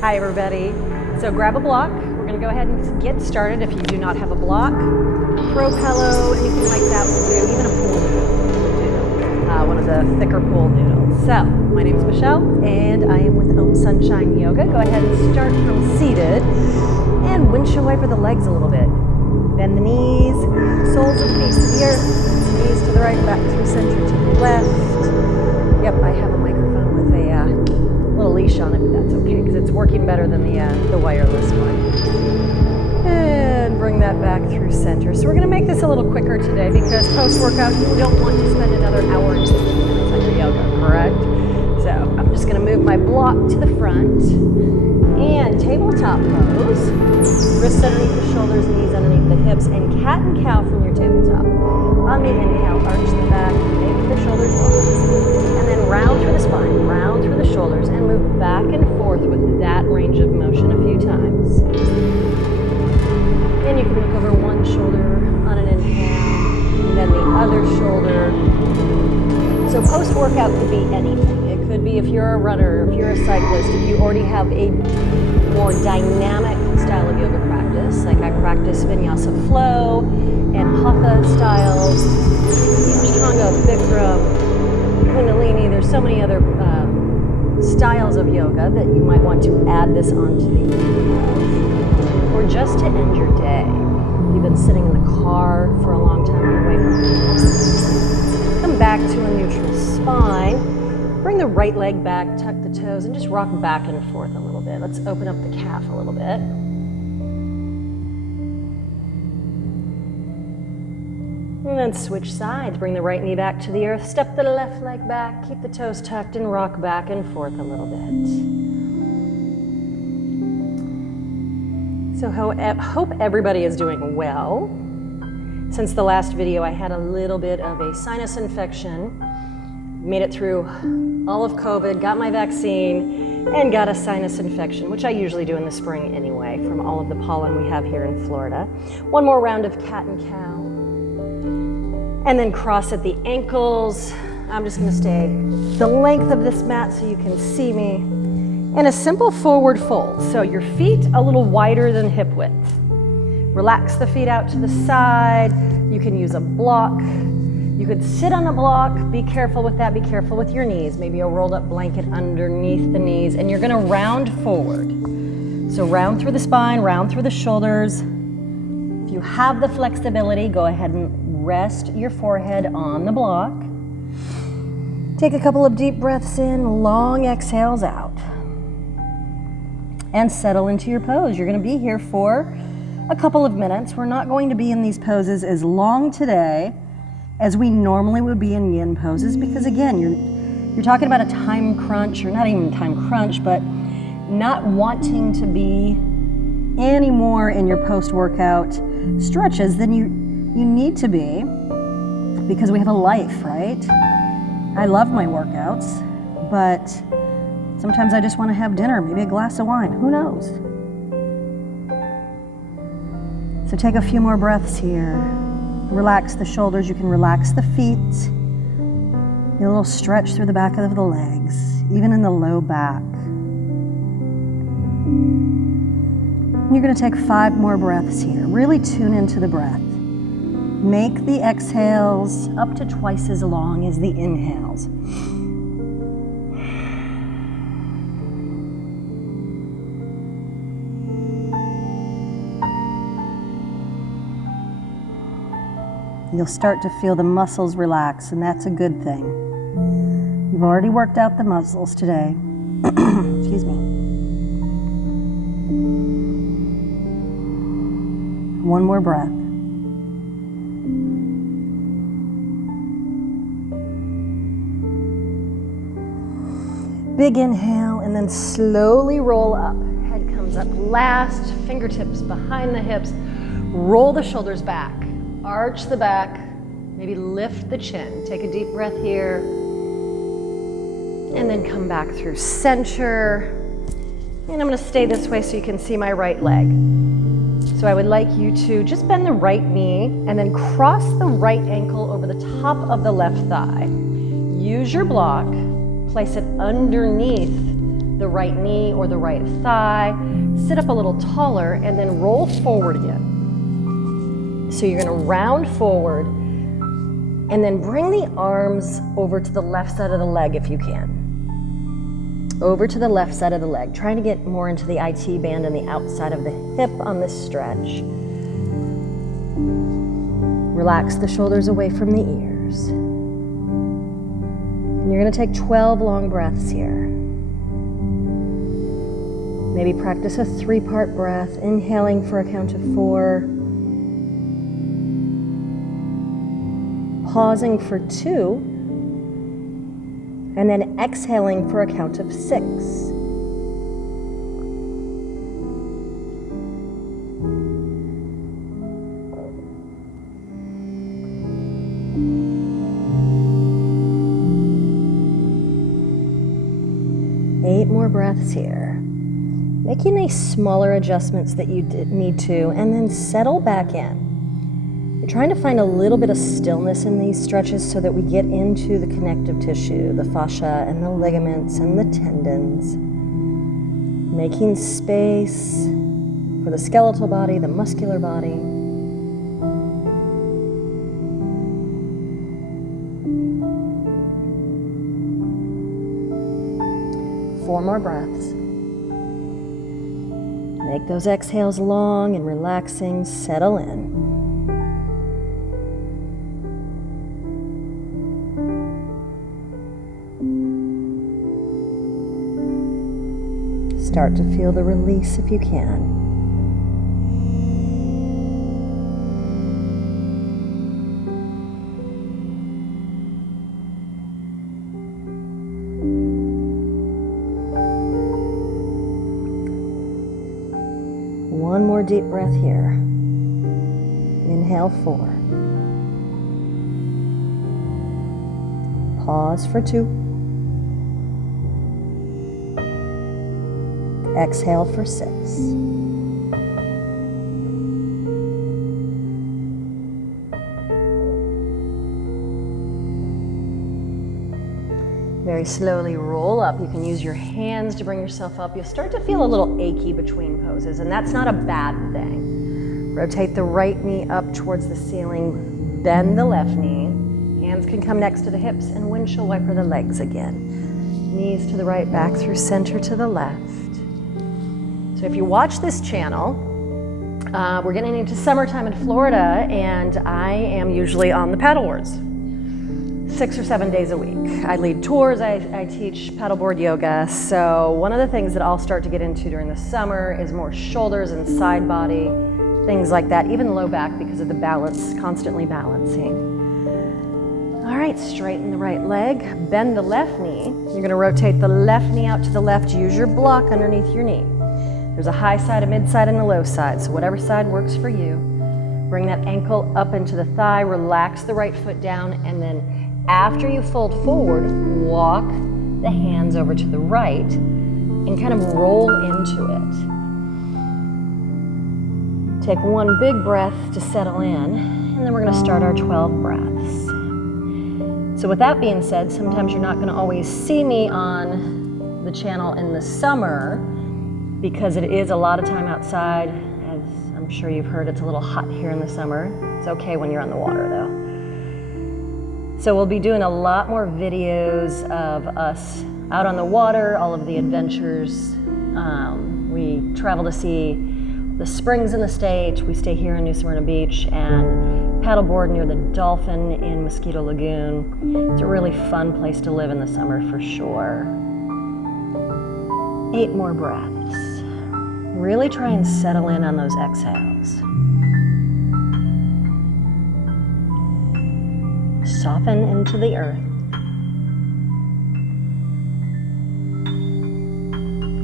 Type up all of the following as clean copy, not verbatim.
Hi everybody. So grab a block. We're going to go ahead and get started. If you do not have a block, throw pillow, anything like that will do. Even a pool noodle will do. One of the thicker pool noodles. So my name is Michelle and I am with Om Sunshine Yoga. Go ahead and start from seated and windshield wiper the legs a little bit. Bend the knees, soles of the feet to the earth, knees to the right, back through center to the left. Yep, I have a microphone with a little leash on it, but that's okay because it's working better than the wireless one. And bring that back through center. So we're going to make this a little quicker today because post-workout you don't want to spend another hour and 15 minutes on your yoga, correct? So I'm just going to move my block to the front and tabletop pose. Wrists underneath the shoulders, knees underneath the hips, and cat and cow from your tabletop. On the inhale, arch the back, make the shoulders long. And then round through the spine, round through the shoulders, and move back and forth with that range of motion a few times. And you can look over one shoulder on an inhale, and then the other shoulder. So post-workout could be anything. It could be if you're a runner, if you're a cyclist, if you already have a more dynamic style of yoga practice, like I practice Vinyasa flow and Hatha styles, Ashtanga, Bikram, Kundalini. There's so many other styles of yoga that you might want to add this onto the evening, or just to end your day. You've been sitting in the car for a long time on your way home. Come back to a neutral spine. Bring the right leg back, tuck the toes, and just rock back and forth a little bit. Let's open up the calf a little bit. And then switch sides. Bring the right knee back to the earth. Step the left leg back. Keep the toes tucked and rock back and forth a little bit. So hope everybody is doing well. Since the last video, I had a little bit of a sinus infection. Made it through all of COVID, got my vaccine, and got a sinus infection, which I usually do in the spring anyway, from all of the pollen we have here in Florida. One more round of cat and cow. And then cross at the ankles. I'm just gonna stay the length of this mat so you can see me. And a simple forward fold. So your feet a little wider than hip width. Relax the feet out to the side. You can use a block. You could sit on a block. Be careful with that. Be careful with your knees. Maybe a rolled up blanket underneath the knees. And you're gonna round forward. So round through the spine, round through the shoulders. If you have the flexibility, go ahead and rest your forehead on the block. Take a couple of deep breaths in, long exhales out. And settle into your pose. You're gonna be here for a couple of minutes. We're not going to be in these poses as long today as we normally would be in yin poses, because again, you're talking about a time crunch, or not even time crunch, but not wanting to be any more in your post-workout stretches than you need to be, because we have a life, right? I love my workouts, but sometimes I just want to have dinner, maybe a glass of wine, who knows? So take a few more breaths here. Relax the shoulders, you can relax the feet. Get a little stretch through the back of the legs, even in the low back. You're gonna take 5 more breaths here. Really tune into the breath. Make the exhales up to twice as long as the inhales. You'll start to feel the muscles relax, and that's a good thing. You've already worked out the muscles today. Excuse me. One more breath. Big inhale, and then slowly roll up. Head comes up last, fingertips behind the hips. Roll the shoulders back. Arch the back, maybe lift the chin. Take a deep breath here. And then come back through center. And I'm gonna stay this way so you can see my right leg. So I would like you to just bend the right knee and then cross the right ankle over the top of the left thigh. Use your block, place it underneath the right knee or the right thigh. Sit up a little taller and then roll forward again. So you're gonna round forward and then bring the arms over to the left side of the leg if you can. Over to the left side of the leg, trying to get more into the IT band and the outside of the hip on this stretch. Relax the shoulders away from the ears. And you're gonna take 12 long breaths here. Maybe practice a 3-part breath, inhaling for a count of 4, pausing for 2, and then exhaling for a count of 6. Eight more breaths here. Making any smaller adjustments that you need to, and then settle back in. You're trying to find a little bit of stillness in these stretches so that we get into the connective tissue, the fascia and the ligaments and the tendons. Making space for the skeletal body, the muscular body. Four more breaths. Make those exhales long and relaxing, settle in. Start to feel the release if you can. One more deep breath here. Inhale 4. Pause for 2. Exhale for 6. Very slowly roll up. You can use your hands to bring yourself up. You'll start to feel a little achy between poses, and that's not a bad thing. Rotate the right knee up towards the ceiling, bend the left knee. Hands can come next to the hips, and windshield wiper the legs again. Knees to the right, back through center to the left. So if you watch this channel, we're getting into summertime in Florida, and I am usually on the paddleboards 6 or 7 days a week. I lead tours, I teach paddleboard yoga. So one of the things that I'll start to get into during the summer is more shoulders and side body, things like that, even low back because of the balance, constantly balancing. All right, straighten the right leg, bend the left knee. You're gonna rotate the left knee out to the left, use your block underneath your knee. There's a high side, a mid side, and a low side, so whatever side works for you. Bring that ankle up into the thigh, relax the right foot down, and then after you fold forward, walk the hands over to the right and kind of roll into it. Take one big breath to settle in, and then we're gonna start our 12 breaths. So with that being said, sometimes you're not gonna always see me on the channel in the summer because it is a lot of time outside. As I'm sure you've heard, it's a little hot here in the summer. It's okay when you're on the water though. So we'll be doing a lot more videos of us out on the water, all of the adventures. We travel to see the springs in the state. We stay here in New Smyrna Beach and paddleboard near the Dolphin in Mosquito Lagoon. It's a really fun place to live in the summer for sure. 8 more breaths. Really try and settle in on those exhales. Soften into the earth.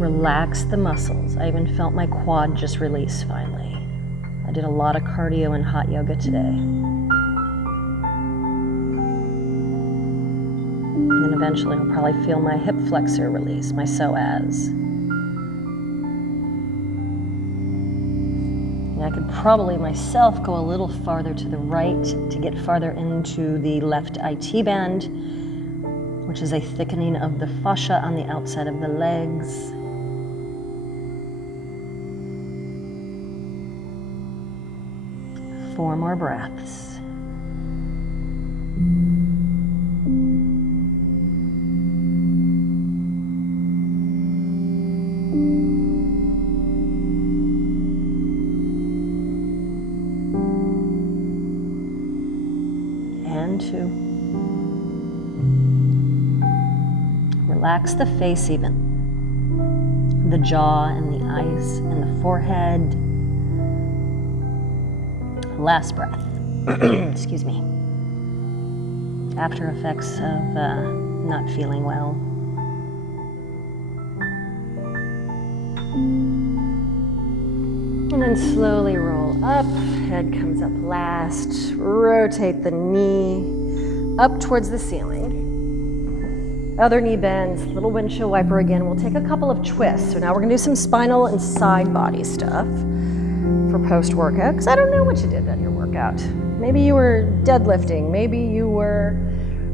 Relax the muscles. I even felt my quad just release finally. I did a lot of cardio and hot yoga today. And then eventually I'll probably feel my hip flexor release, my psoas. And I could probably myself go a little farther to the right to get farther into the left IT band. which is a thickening of the fascia on the outside of the legs. Four more breaths. And 2. Relax the face even. The jaw and the eyes and the forehead. Last breath. Excuse me. After effects of not feeling well. And then slowly roll up. Head comes up last. Rotate the knee up towards the ceiling. Other knee bends. Little windshield wiper again. We'll take a couple of twists. So now we're going to do some spinal and side body stuff for post-workout, because I don't know what you did on your workout. Maybe you were deadlifting. Maybe you were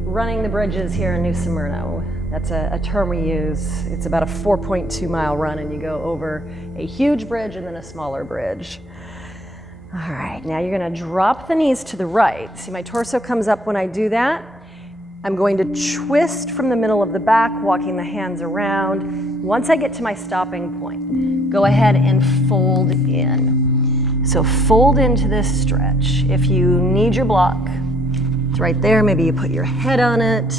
running the bridges here in New Smyrna. That's a term we use. It's about a 4.2 mile run, and you go over a huge bridge and then a smaller bridge. All right, now you're gonna drop the knees to the right. See, my torso comes up when I do that. I'm going to twist from the middle of the back, walking the hands around. Once I get to my stopping point, go ahead and fold in. So fold into this stretch. If you need your block, it's right there. Maybe you put your head on it.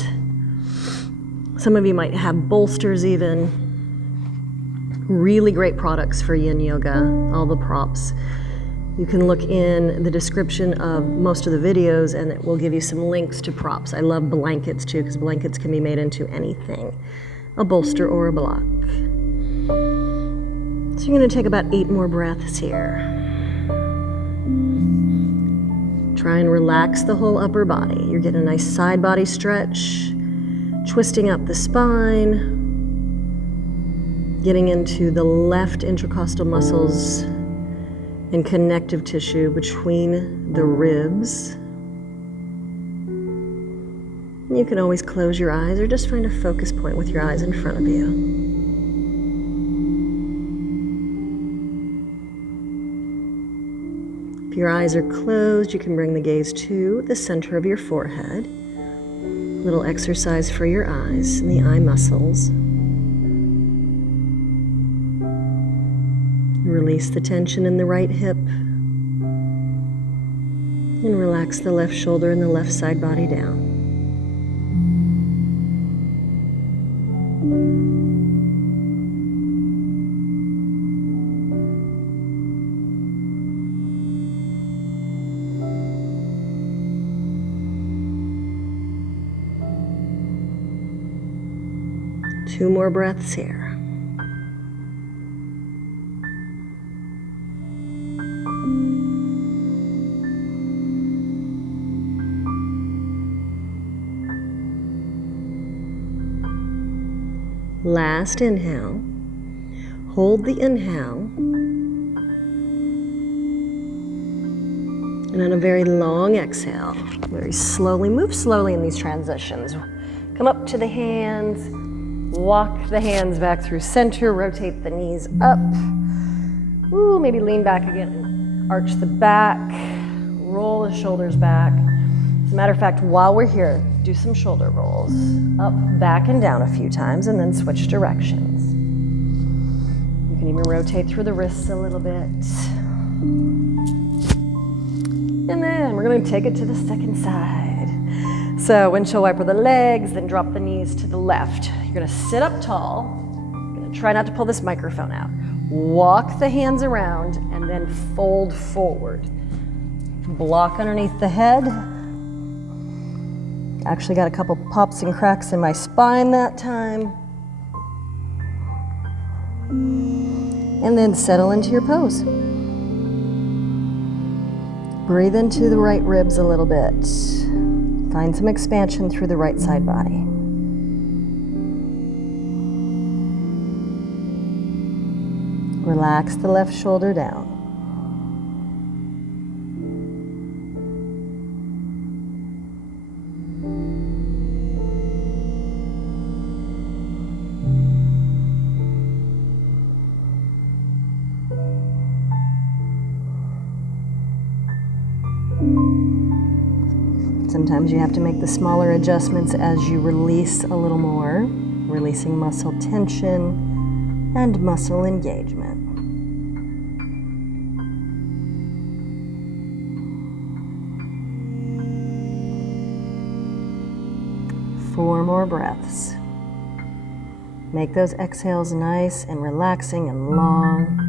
Some of you might have bolsters even. Really great products for Yin Yoga, all the props. You can look in the description of most of the videos and it will give you some links to props. I love blankets too, because blankets can be made into anything, a bolster or a block. So you're gonna take about 8 more breaths here. Try and relax the whole upper body. You're getting a nice side body stretch, twisting up the spine, getting into the left intercostal muscles and connective tissue between the ribs. You can always close your eyes or just find a focus point with your eyes in front of you. If your eyes are closed, you can bring the gaze to the center of your forehead. A little exercise for your eyes and the eye muscles. Release the tension in the right hip and relax the left shoulder and the left side body down. Two more breaths here. Last inhale. Hold the inhale. And on a very long exhale, very slowly, move slowly in these transitions. Come up to the hands, walk the hands back through center, rotate the knees up. Ooh, maybe lean back again and arch the back, roll the shoulders back. As a matter of fact, while we're here, do some shoulder rolls. Up, back, and down a few times, and then switch directions. You can even rotate through the wrists a little bit. And then we're going to take it to the second side. So windshield wiper the legs, then drop the knees to the left. You're going to sit up tall. You're going to try not to pull this microphone out. Walk the hands around, and then fold forward. Block underneath the head. Actually got a couple pops and cracks in my spine that time. And then settle into your pose. Breathe into the right ribs a little bit. Find some expansion through the right side body. Relax the left shoulder down. Sometimes you have to make the smaller adjustments as you release a little more, releasing muscle tension and muscle engagement. Four more breaths. Make those exhales nice and relaxing and long.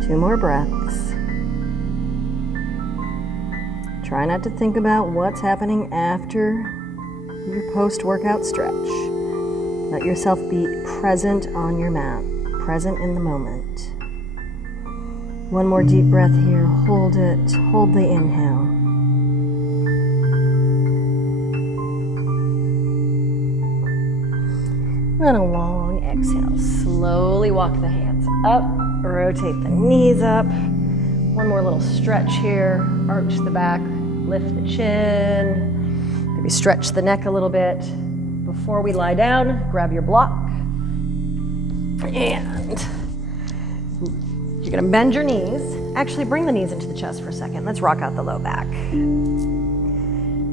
Two more breaths. Try not to think about what's happening after your post-workout stretch. Let yourself be present on your mat, present in the moment. One more deep breath here. Hold it. Hold the inhale. And a long exhale. Slowly walk the hands up. Rotate the knees up. One more little stretch here. Arch the back. Lift the chin. Maybe stretch the neck a little bit. Before we lie down, grab your block. And you're gonna bend your knees. Actually, bring the knees into the chest for a second. Let's rock out the low back.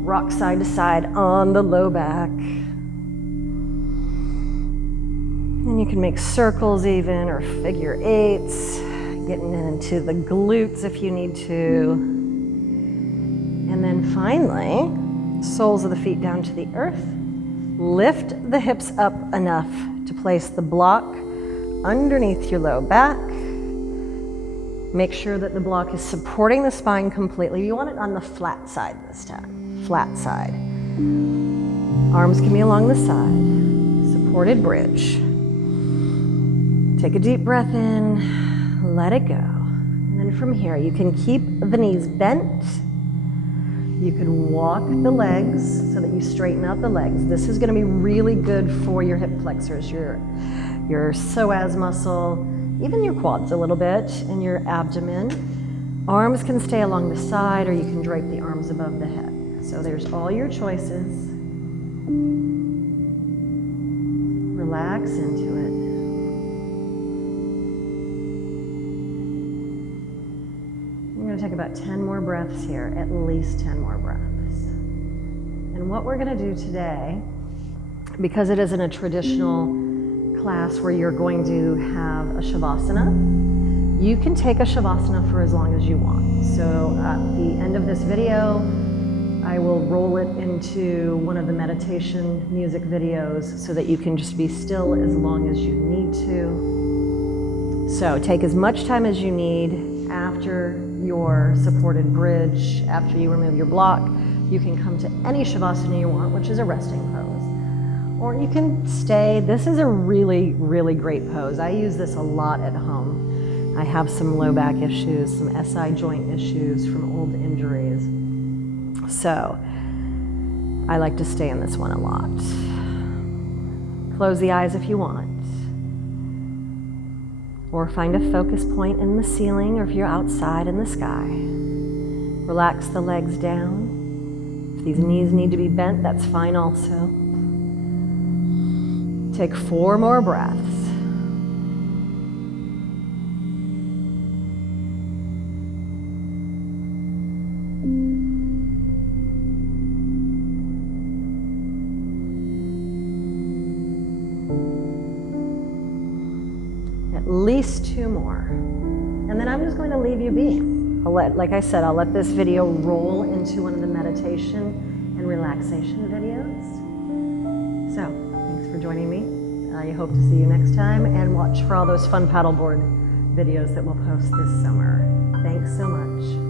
Rock side to side on the low back. And you can make circles even, or figure eights. Getting into the glutes if you need to. And then finally, soles of the feet down to the earth. Lift the hips up enough to place the block underneath your low back. Make sure that the block is supporting the spine completely. You want it on the flat side this time, flat side. Arms can be along the side, supported bridge. Take a deep breath in, let it go. And then from here, you can keep the knees bent. You can walk the legs so that you straighten out the legs. This is gonna be really good for your hip flexors, your psoas muscle, even your quads a little bit, and your abdomen. Arms can stay along the side, or you can drape the arms above the head. So there's all your choices. Relax into it. I'm gonna take about 10 more breaths here, at least 10 more breaths. And what we're gonna do today, because it isn't a traditional class where you're going to have a shavasana, you can take a shavasana for as long as you want. So at the end of this video, I will roll it into one of the meditation music videos so that you can just be still as long as you need to. So take as much time as you need after your supported bridge, after you remove your block. You can come to any shavasana you want, which is a resting pose. Or you can stay. This is a really, really great pose. I use this a lot at home. I have some low back issues, some SI joint issues from old injuries. So I like to stay in this one a lot. Close the eyes if you want. Or find a focus point in the ceiling, or if you're outside in the sky. Relax the legs down. If these knees need to be bent, that's fine also. Take 4 more breaths. At least 2 more. And then I'm just going to leave you be. Like I said, I'll let this video roll into one of the meditation and relaxation videos. So, thanks for joining me. I hope to see you next time, and watch for all those fun paddleboard videos that we'll post this summer. Thanks so much.